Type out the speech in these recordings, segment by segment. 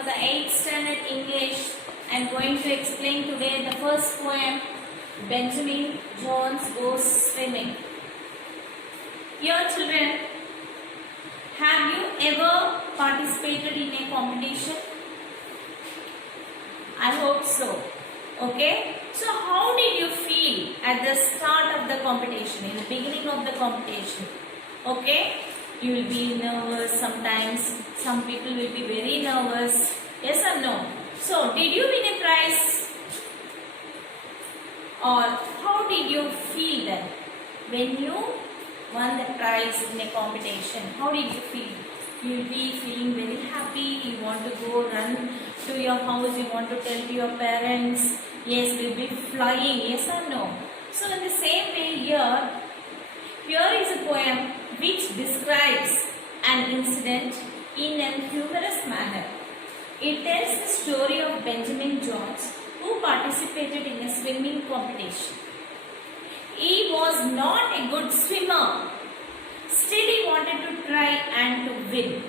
for the 8th standard English. I am going to explain today the first poem, Benjamin Jones Goes Swimming. Dear children, have you ever participated in a competition? I hope so. Okay. So how did you feel at the start of the competition, in the beginning of the competition? Okay. You will be nervous sometimes. Some people will be very nervous. Yes or no? So did you win a prize? Or how did you feel then? When you won the prize in a competition, how did you feel? You will be feeling very happy. You want to go run to your house. You want to tell to your parents. Yes, we will be flying. Yes or no? So in the same way here is a poem which describes an incident in a humorous manner. It tells the story of Benjamin Jones, who participated in a swimming competition. He was not a good swimmer. Still he wanted to try and to win.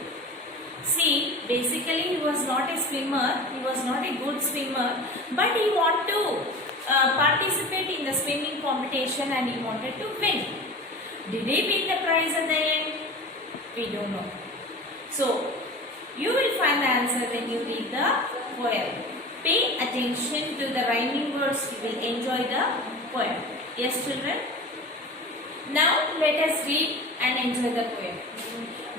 See, basically he was not a swimmer, he was not a good swimmer, but he wanted to participate in the swimming competition and he wanted to win. Did he win the prize at the end? We don't know. So, you will find the answer when you read the poem. Pay attention to the rhyming words, you will enjoy the poem. Yes, children? Now, let us read and enjoy the poem.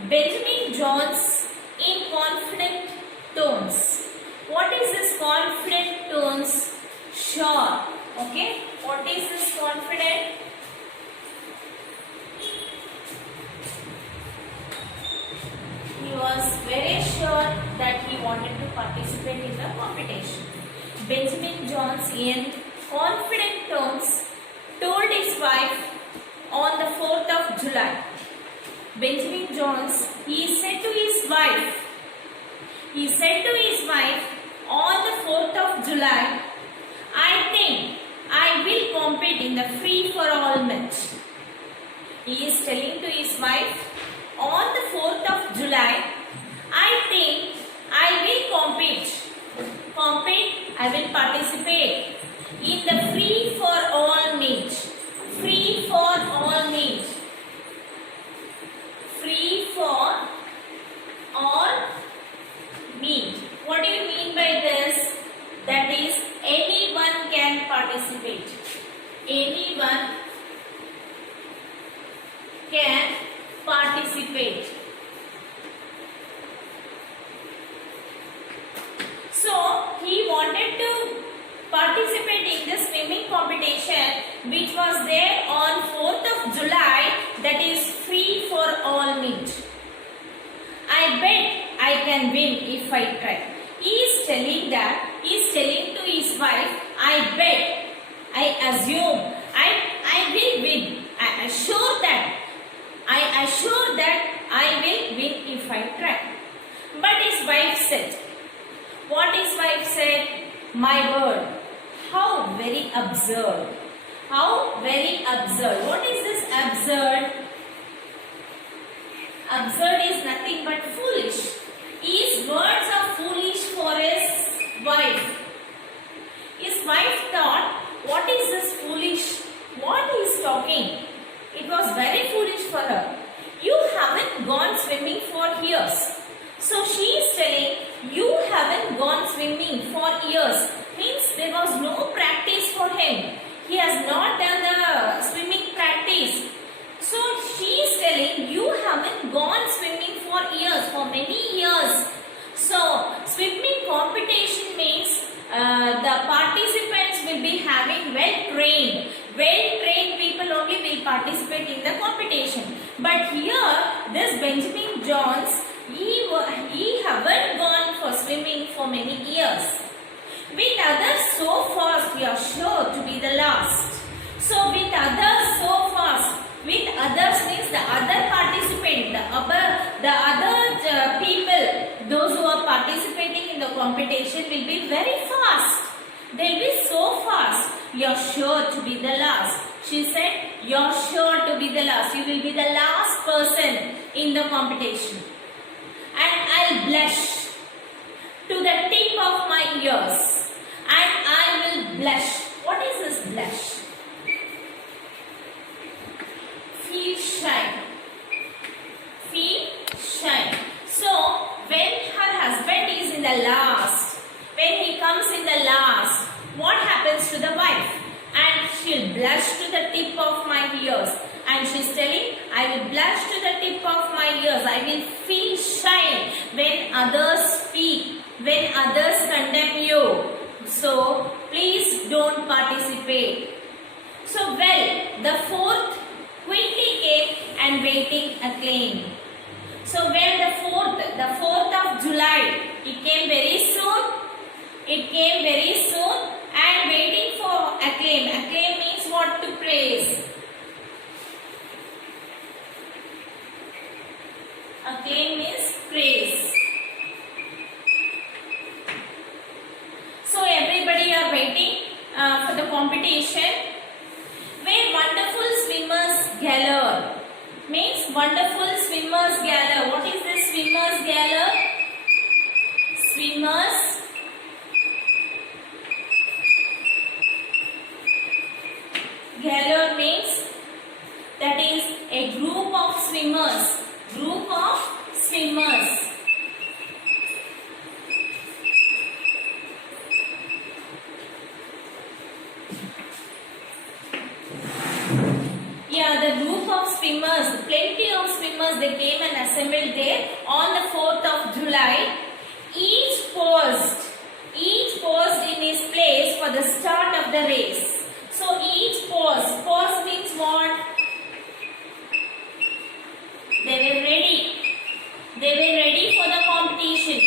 Benjamin Jones in confident tones. What is this confident tones? Sure. Okay. What is this confident? He was very sure that he wanted to participate in the competition. Benjamin Jones in confident tones told his wife on the 4th of July. Benjamin Jones, he said to his wife on the 4th of July, I think I will compete in the free for all match. He is telling to his wife on the 4th of July, I think I will compete, I will participate in the free for all meet. Free for all meet. Free for all meet. What do you mean by this? That is, anyone can participate. Anyone can participate. So, he wanted to participate in the swimming competition which was there on 4th of July, that is free for all meet. I bet I can win if I try. He is telling to his wife, I bet, I assume, I will win. I assure that I will win if I try. But his wife said, what his wife said? My word, how very absurd. How very absurd. What is this absurd? Absurd is nothing but foolish. His words are foolish for his wife. His wife thought, what is this foolish? What he is talking? It was very foolish for her. You haven't gone swimming for years. So she is telling, you haven't gone swimming for years. Means there was no practice for him. He has not done the swimming practice. So she is telling, you haven't gone swimming for years, for many years. So swimming competition means the participants will be having well-trained people only will participate in the competition. But here, this Benjamin Jones, he haven't gone for swimming for many years. With others so fast, we are sure to be the last. So with others so fast, with others means the other participant, the other people, those who are participating in the competition will be very fast. They will be so fast. You are sure to be the last. She said, you are sure to be the last. You will be the last person in the competition. And I'll blush to the tip of my ears, and I will blush. What is this blush? Feel shy. Feel shy. So when her husband is in the last, when he comes in the last, what happens to the wife? And she'll blush to the tip of my ears. And she's telling, I will blush to the tip of my ears. I will feel shy when others speak, when others condemn you. So please don't participate. So well, the fourth quickly came and waiting acclaim. So when the 4th of July, it came very soon. It came very soon and waiting for acclaim. Acclaim means what? To praise. Acclaim means praise. So everybody are waiting for the competition where wonderful swimmers gather. Means wonderful swimmers gather. What is this swimmers gather? Swimmers gather means that is a group of swimmers. Group of swimmers. Yeah, the group of swimmers, plenty of swimmers, they came and assembled there on the 4th of July. Each paused in his place for the start of the race. So each paused. Pause means what? They were ready. They were ready for the competition.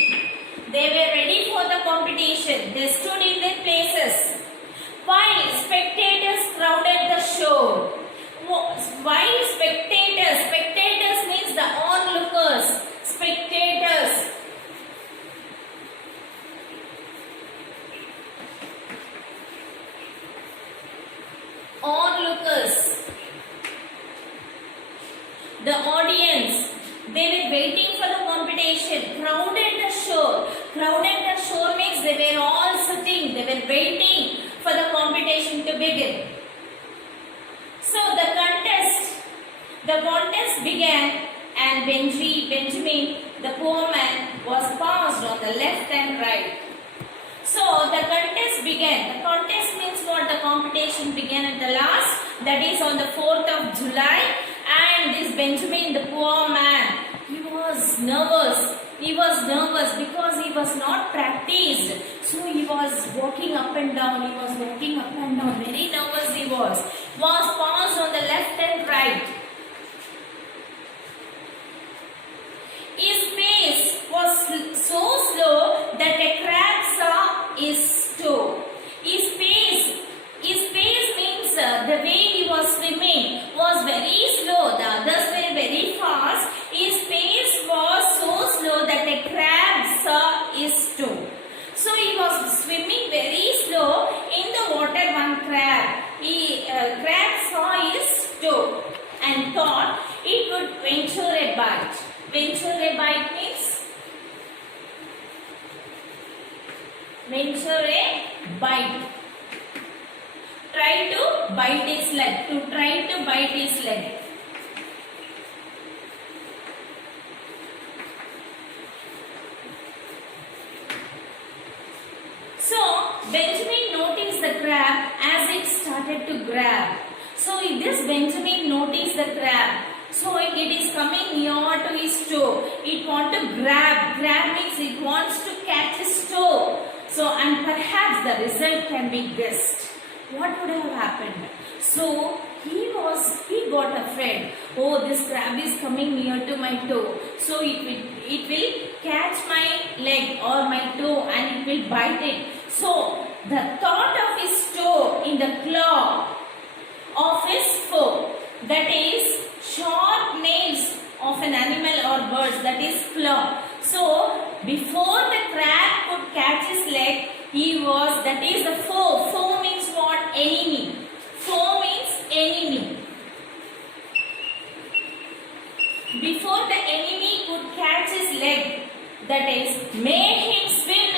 They were ready for the competition. They stood in their places. While spectators crowded the shore. While spectators means the onlookers. Spectators. Onlookers. The audience, they were waiting for the competition. Crowded the shore. Crowded the shore means they were all sitting. They were waiting for the competition to begin. So the contest began, and Benjamin, the poor man, was paused on the left and right. So the contest began. The contest means what? The competition began at the last, that is on the 4th of July. And this Benjamin, the poor man, he was nervous. He was nervous because he was not practiced. So he was walking up and down. He was walking up and down. Very nervous he was. Was paused on the left and right. His pace was so slow that a crab saw his toe. His pace means the way he was swimming was very slow. The others were very fast. His pace was so slow that a crab saw his toe. So he was swimming very slow in the water. One crab. Crab saw his toe and thought it would venture a bite. Venture a bite means venture a bite. Try to bite his leg. To try to bite his leg. So Benjamin noticed the crab as it started to grab. So this Benjamin noticed the crab. So it is coming near to his toe. It wants to grab. Grab means it wants to catch his toe. So and perhaps the result can be guessed. What would have happened? So he got afraid. Oh, this crab is coming near to my toe. So it will catch my leg or my toe and it will bite it. So the thought of his toe in the claw of his foe, that is sharp nails of an animal or bird, that is claw. So before the crab could catch his leg, that is the foe. Foe means what? Enemy. Foe means enemy. Before the enemy could catch his leg, that is made him swim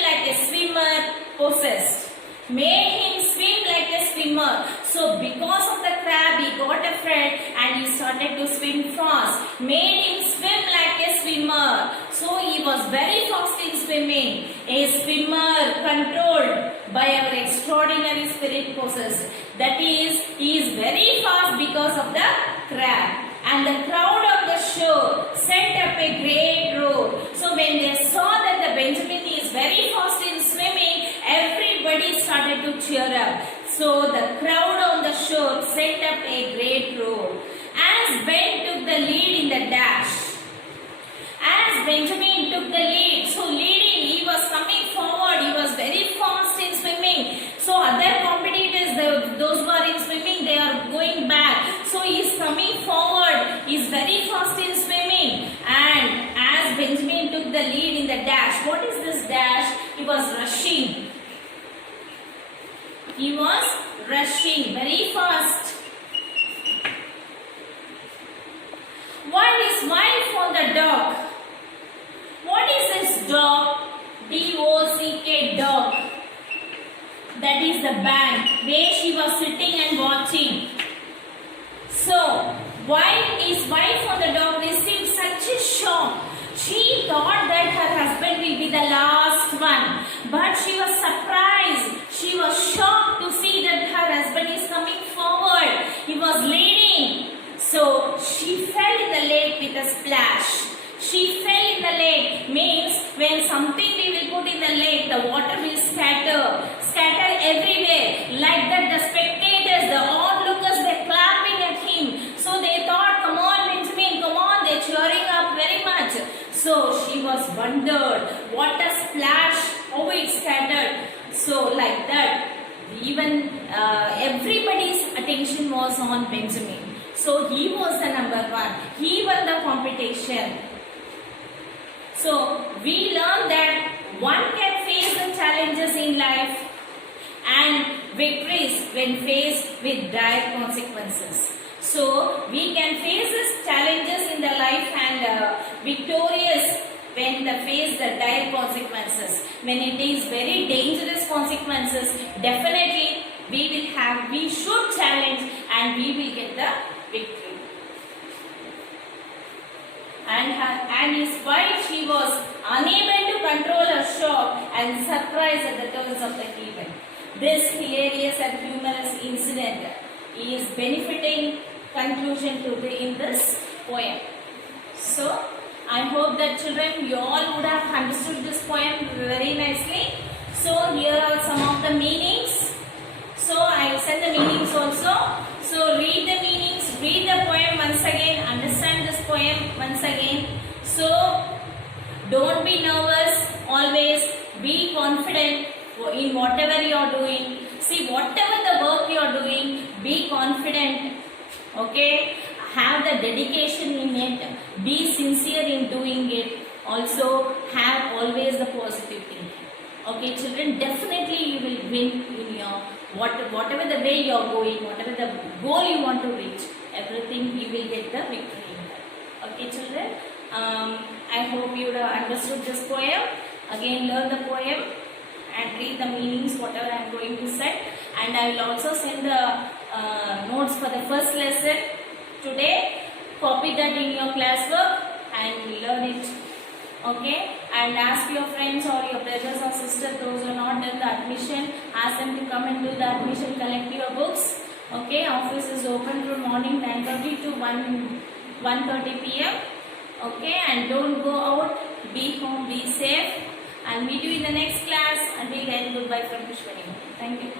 possessed, made him swim like a swimmer. So because of the crab, he got afraid and he started to swim fast, made him swim like a swimmer. So he was very fast in swimming. A swimmer controlled by our extraordinary spirit possessed. That is, he is very fast because of the crab. And the crowd of the shore set up a great roar. So when they saw that the Benjamin is very fast in swimming, everybody started to cheer up. So the crowd on the shore set up a great roar. As Ben took the lead in the dash, as Benjamin took the lead, so leading, he was coming forward, he was very fast in swimming. So other competitors, those who are in swimming, they are going back. So he is coming forward, he is very fast in swimming. And as Benjamin took the lead in the dash, what is this dash? He was rushing. He was rushing very fast. What is Y for the dog? What is this dog? D-O-C-K, dog. That is the bank where she was sitting and watching. So, why is Y for the dog received such a shock? She thought that her husband will be the last one. But she was surprised. She was shocked to see that her husband is coming forward. He was leading. So, she fell in the lake with a splash. She fell in the lake means when something we will put in the lake, the water will scatter everywhere. Like that the spectators, the onlookers were clapping at him. So they thought, come on Benjamin, come on, they're cheering up very much. So she was wondered, what a splash, how it scattered. So like that, even everybody's attention was on Benjamin. So he was the number one. He won the competition. So we learned that one can face the challenges in life and victories when faced with dire consequences. So we can face these challenges in the life and victorious when they face the dire consequences. When it is very dangerous consequences, definitely we should challenge and we will get the victory. And his wife, she was unable to control her shock and surprise at the turns of the event. This hilarious and humorous incident is benefiting conclusion to be in this poem. So, I hope that children, you all would have understood this poem very nicely. So, here are some of the meanings. So, I will send the meanings also. So, read the meanings, read the poem once again, understand this poem once again. So, don't be nervous, always be confident in whatever you are doing. See, whatever the work you are doing, be confident. Okay, have the dedication in it, be sincere in doing it. Also, have always the positive thinking. Okay, children, definitely you will win in your whatever the way you are going, whatever the goal you want to reach, everything you will get the victory in that. Okay, children, I hope you have understood this poem. Again, learn the poem and read the meanings, whatever I am going to say. And I will also send the notes for the first lesson today. Copy that in your classwork and learn it. Okay, and ask your friends or your brothers or sisters, those who are not done the admission, ask them to come and do the admission, collect your books. Okay, office is open from morning 9:30 to 1:30 p.m. Okay, and don't go out, be home, be safe. I'll meet you in the next class. Until then, goodbye from Pushpani. Thank you.